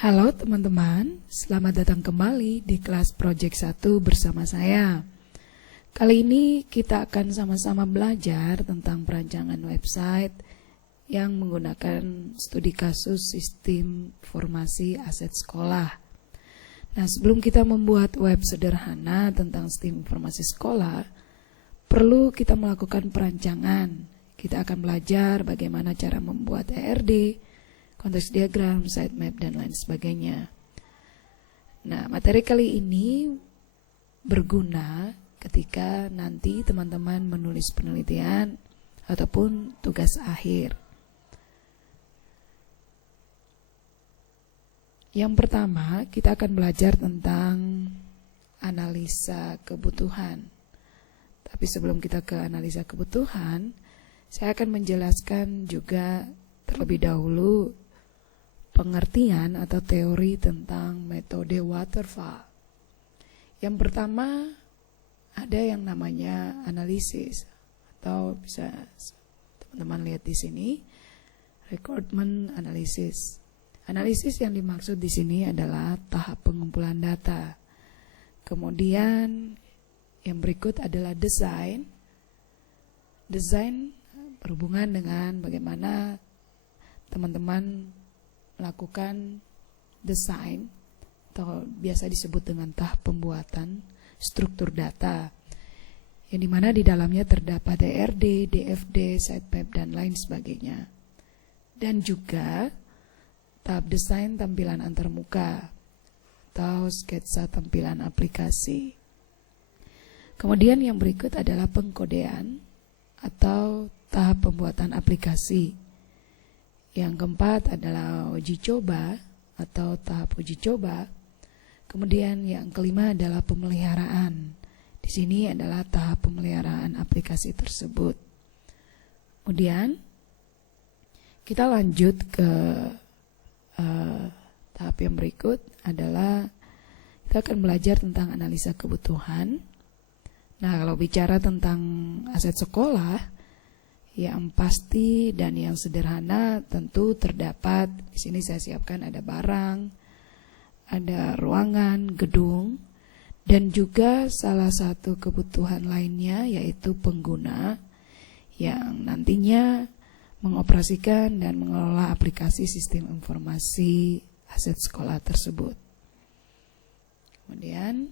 Halo teman-teman, selamat datang kembali di kelas Project 1 bersama saya. Kali ini kita akan sama-sama belajar tentang perancangan website yang menggunakan studi kasus sistem informasi aset sekolah. Nah, sebelum kita membuat web sederhana tentang sistem informasi sekolah, perlu kita melakukan perancangan. Kita akan belajar bagaimana cara membuat ERD, konteks diagram, sitemap, dan lain sebagainya. Nah, materi kali ini berguna ketika nanti teman-teman menulis penelitian ataupun tugas akhir. Yang pertama, kita akan belajar tentang analisa kebutuhan. Tapi sebelum kita ke analisa kebutuhan, saya akan menjelaskan juga terlebih dahulu pengertian atau teori tentang metode waterfall. Yang pertama, ada yang namanya analisis, atau bisa teman-teman lihat di sini, recruitment analysis. Analisis yang dimaksud di sini adalah tahap pengumpulan data. Kemudian yang berikut adalah desain. Desain berhubungan dengan bagaimana teman-teman melakukan desain atau biasa disebut dengan tahap pembuatan struktur data, yang dimana di dalamnya terdapat ERD, DFD, sitemap, dan lain sebagainya. Dan juga tahap desain tampilan antarmuka atau sketsa tampilan aplikasi. Kemudian yang berikut adalah pengkodean atau tahap pembuatan aplikasi. Yang keempat adalah uji coba atau tahap uji coba. Kemudian yang kelima adalah pemeliharaan. Di sini adalah tahap pemeliharaan aplikasi tersebut. Kemudian kita lanjut ke tahap yang berikut adalah kita akan belajar tentang analisa kebutuhan. Nah, kalau bicara tentang aset sekolah, yang pasti dan yang sederhana tentu terdapat di sini saya siapkan ada barang, ada ruangan, gedung, dan juga salah satu kebutuhan lainnya yaitu pengguna yang nantinya mengoperasikan dan mengelola aplikasi sistem informasi aset sekolah tersebut. Kemudian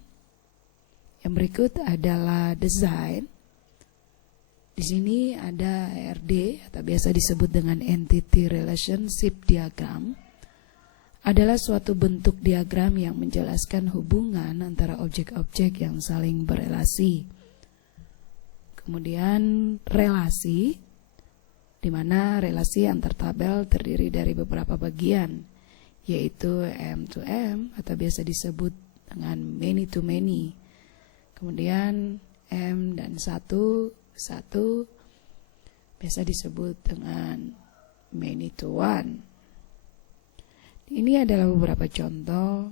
yang berikut adalah desain. Di sini ada ERD atau biasa disebut dengan Entity Relationship Diagram. Adalah suatu bentuk diagram yang menjelaskan hubungan antara objek-objek yang saling berelasi. Kemudian relasi, di mana relasi antar tabel terdiri dari beberapa bagian, yaitu M2M atau biasa disebut dengan many to many. Kemudian M dan satu biasa disebut dengan many to one. Ini adalah beberapa contoh.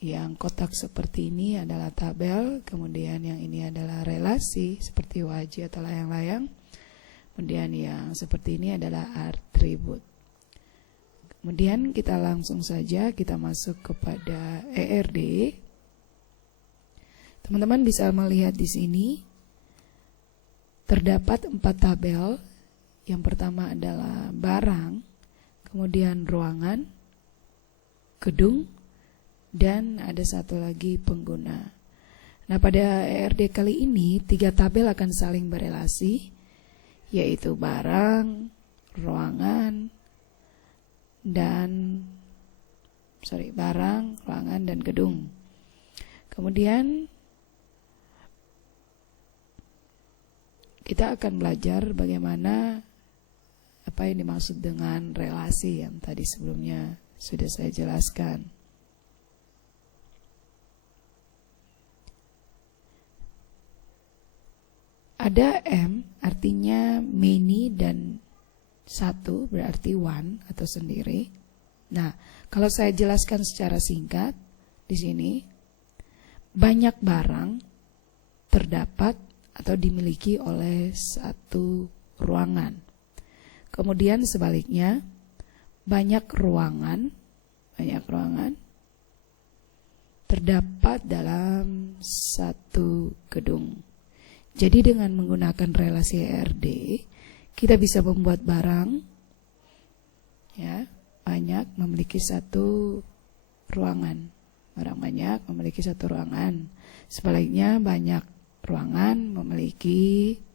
Yang kotak seperti ini adalah tabel, kemudian yang ini adalah relasi seperti wajah atau layang-layang. Kemudian yang seperti ini adalah atribut. Kemudian kita langsung saja kita masuk kepada ERD. Teman-teman bisa melihat di sini terdapat 4 tabel. Yang pertama adalah barang, kemudian ruangan, gedung, dan ada satu lagi pengguna. Nah, pada ERD kali ini 3 tabel akan saling berelasi, yaitu barang, ruangan, dan gedung. Kemudian kita akan belajar bagaimana apa yang dimaksud dengan relasi yang tadi sebelumnya sudah saya jelaskan. Ada M artinya many dan satu berarti one atau sendiri. Nah, kalau saya jelaskan secara singkat di sini, banyak barang terdapat atau dimiliki oleh satu ruangan. Kemudian sebaliknya, banyak ruangan terdapat dalam satu gedung. Jadi dengan menggunakan relasi ERD, kita bisa membuat barang ya banyak memiliki satu ruangan. Barang banyak memiliki satu ruangan. Sebaliknya banyak ruangan memiliki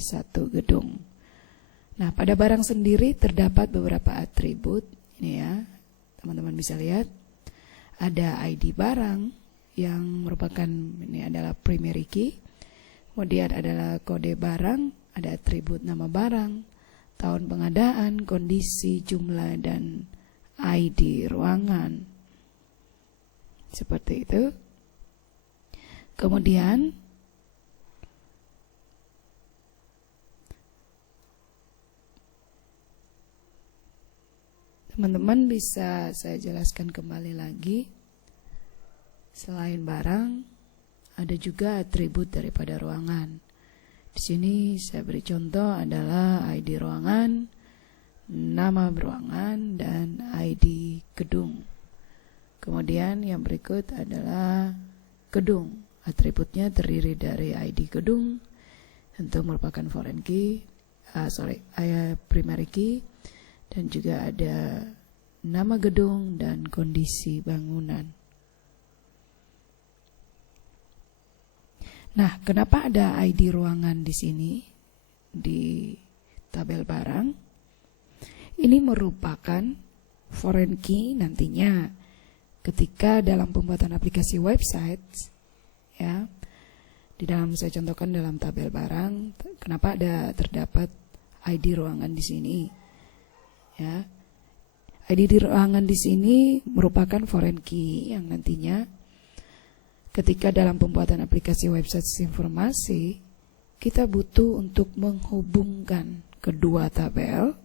satu gedung. Nah, pada barang sendiri terdapat beberapa atribut. Ini ya, teman-teman bisa lihat. Ada ID barang yang merupakan, ini adalah primary key. Kemudian adalah kode barang, ada atribut nama barang, tahun pengadaan, kondisi, jumlah, dan ID ruangan. Seperti itu. Kemudian teman-teman bisa saya jelaskan kembali lagi. Selain barang, ada juga atribut daripada ruangan. Di sini saya beri contoh adalah ID ruangan, nama ruangan, dan ID gedung. Kemudian yang berikut adalah gedung. Atributnya terdiri dari ID gedung, tentu merupakan foreign key, primary key, dan juga ada nama gedung dan kondisi bangunan. Nah, kenapa ada ID ruangan di sini di tabel barang? Ini merupakan foreign key nantinya ketika dalam pembuatan aplikasi website, ya. Di dalam saya contohkan dalam tabel barang, kenapa terdapat ID ruangan di sini? Ya, ID di ruangan di sini merupakan foreign key yang nantinya ketika dalam pembuatan aplikasi website informasi kita butuh untuk menghubungkan kedua tabel,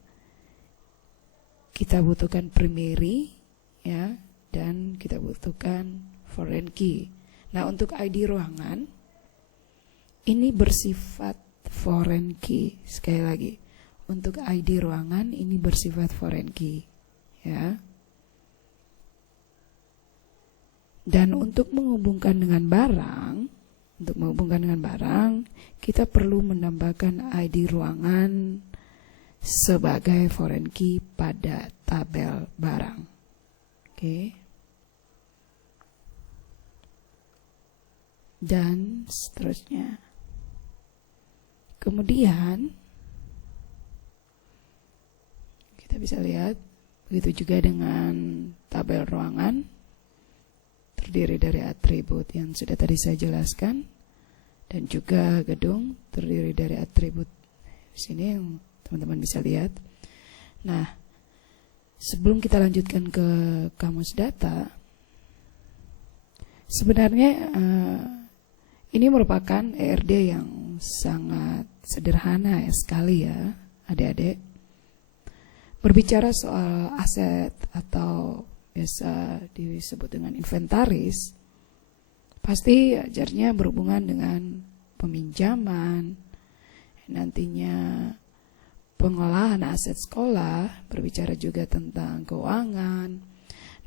kita butuhkan primary ya, dan kita butuhkan foreign key. Nah, untuk ID ruangan ini bersifat foreign key. Sekali lagi, untuk ID ruangan ini bersifat foreign key, ya. Dan untuk menghubungkan dengan barang, kita perlu menambahkan ID ruangan sebagai foreign key pada tabel barang. Oke. Dan seterusnya. Kemudian kita bisa lihat begitu juga dengan tabel ruangan, terdiri dari atribut yang sudah tadi saya jelaskan, dan juga gedung terdiri dari atribut di sini yang teman-teman bisa lihat. Nah, sebelum kita lanjutkan ke kamus data, sebenarnya ini merupakan ERD yang sangat sederhana sekali ya, adik-adik. Berbicara soal aset atau biasa disebut dengan inventaris, pasti ajarnya berhubungan dengan peminjaman, nantinya pengolahan aset sekolah, berbicara juga tentang keuangan.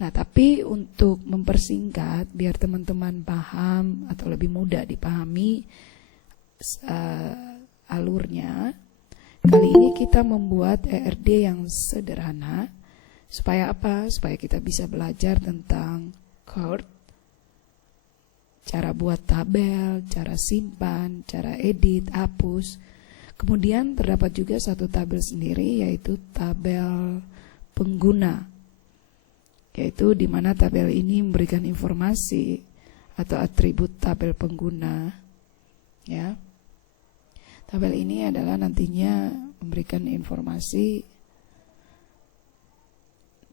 Nah, tapi untuk mempersingkat biar teman-teman paham atau lebih mudah dipahami alurnya, kali ini kita membuat ERD yang sederhana. Supaya apa? Supaya kita bisa belajar tentang chord, cara buat tabel, cara simpan, cara edit, hapus. Kemudian terdapat juga satu tabel sendiri, yaitu tabel pengguna, yaitu di mana tabel ini memberikan informasi atau atribut tabel pengguna. Ya, tabel ini adalah nantinya memberikan informasi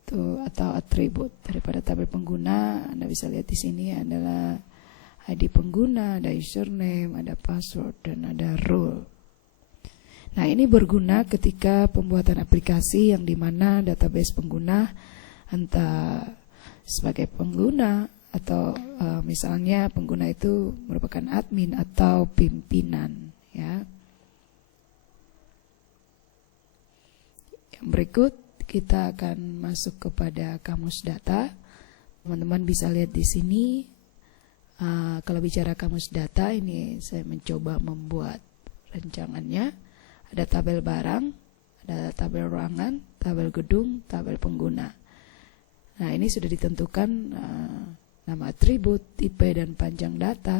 atau atribut daripada tabel pengguna. Anda bisa lihat di sini adalah ID pengguna, ada username, ada password, dan ada role. Nah, ini berguna ketika pembuatan aplikasi yang dimana database pengguna entah sebagai pengguna atau misalnya pengguna itu merupakan admin atau pimpinan, ya. Yang Berikut kita akan masuk kepada kamus data. Teman-teman bisa lihat di sini. Kalau bicara kamus data, ini saya mencoba membuat rancangannya. Ada tabel barang, ada tabel ruangan, tabel gedung, tabel pengguna. Nah, ini sudah ditentukan nama atribut, tipe dan panjang data,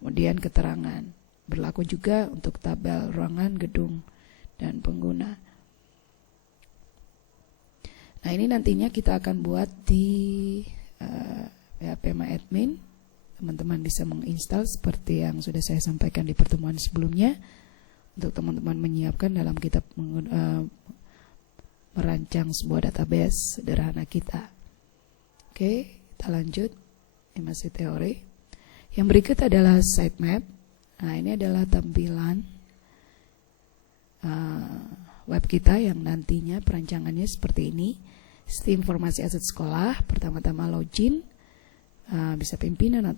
kemudian keterangan. Berlaku juga untuk tabel ruangan, gedung, dan pengguna. Nah, ini nantinya kita akan buat di PHP MyAdmin. Teman-teman bisa menginstal seperti yang sudah saya sampaikan di pertemuan sebelumnya, untuk teman-teman menyiapkan dalam kita merancang sebuah database sederhana kita. Oke, kita lanjut. Ini masih teori. Yang berikut adalah sitemap. Nah, ini adalah tampilan web kita yang nantinya perancangannya seperti ini. Sistem informasi aset sekolah, pertama-tama login, bisa pimpinan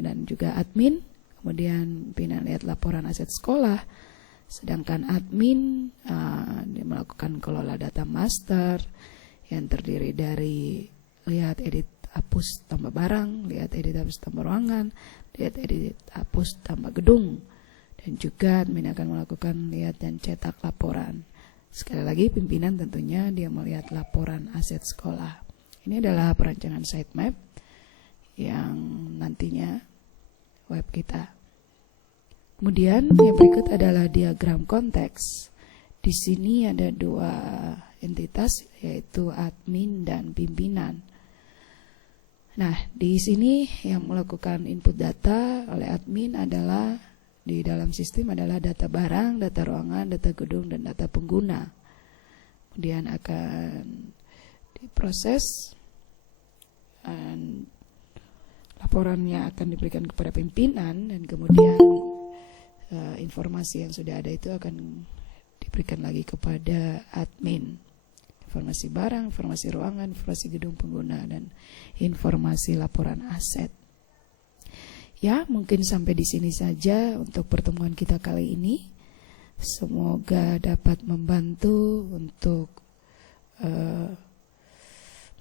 dan juga admin. Kemudian pimpinan lihat laporan aset sekolah, sedangkan admin dia melakukan kelola data master yang terdiri dari lihat, edit, hapus, tambah barang, lihat, edit, hapus, tambah ruangan, lihat, edit, hapus, tambah gedung, dan juga admin akan melakukan lihat dan cetak laporan. Sekali lagi, pimpinan tentunya dia melihat laporan aset sekolah. Ini adalah perancangan sitemap yang nantinya web kita. Kemudian yang berikut adalah diagram konteks. Di sini ada dua entitas, yaitu admin dan pimpinan. Nah, di sini yang melakukan input data oleh admin adalah di dalam sistem adalah data barang, data ruangan, data gedung, dan data pengguna. Kemudian akan diproses dan laporannya akan diberikan kepada pimpinan, dan kemudian informasi yang sudah ada itu akan diberikan lagi kepada admin. Informasi barang, informasi ruangan, informasi gedung pengguna, dan informasi laporan aset. Ya, mungkin sampai di sini saja untuk pertemuan kita kali ini. Semoga dapat membantu untuk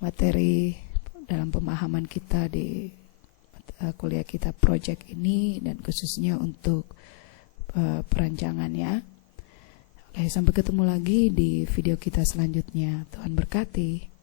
materi dalam pemahaman kita di kuliah kita project ini, dan khususnya untuk perancangannya. Oke, sampai ketemu lagi di video kita selanjutnya. Tuhan berkati.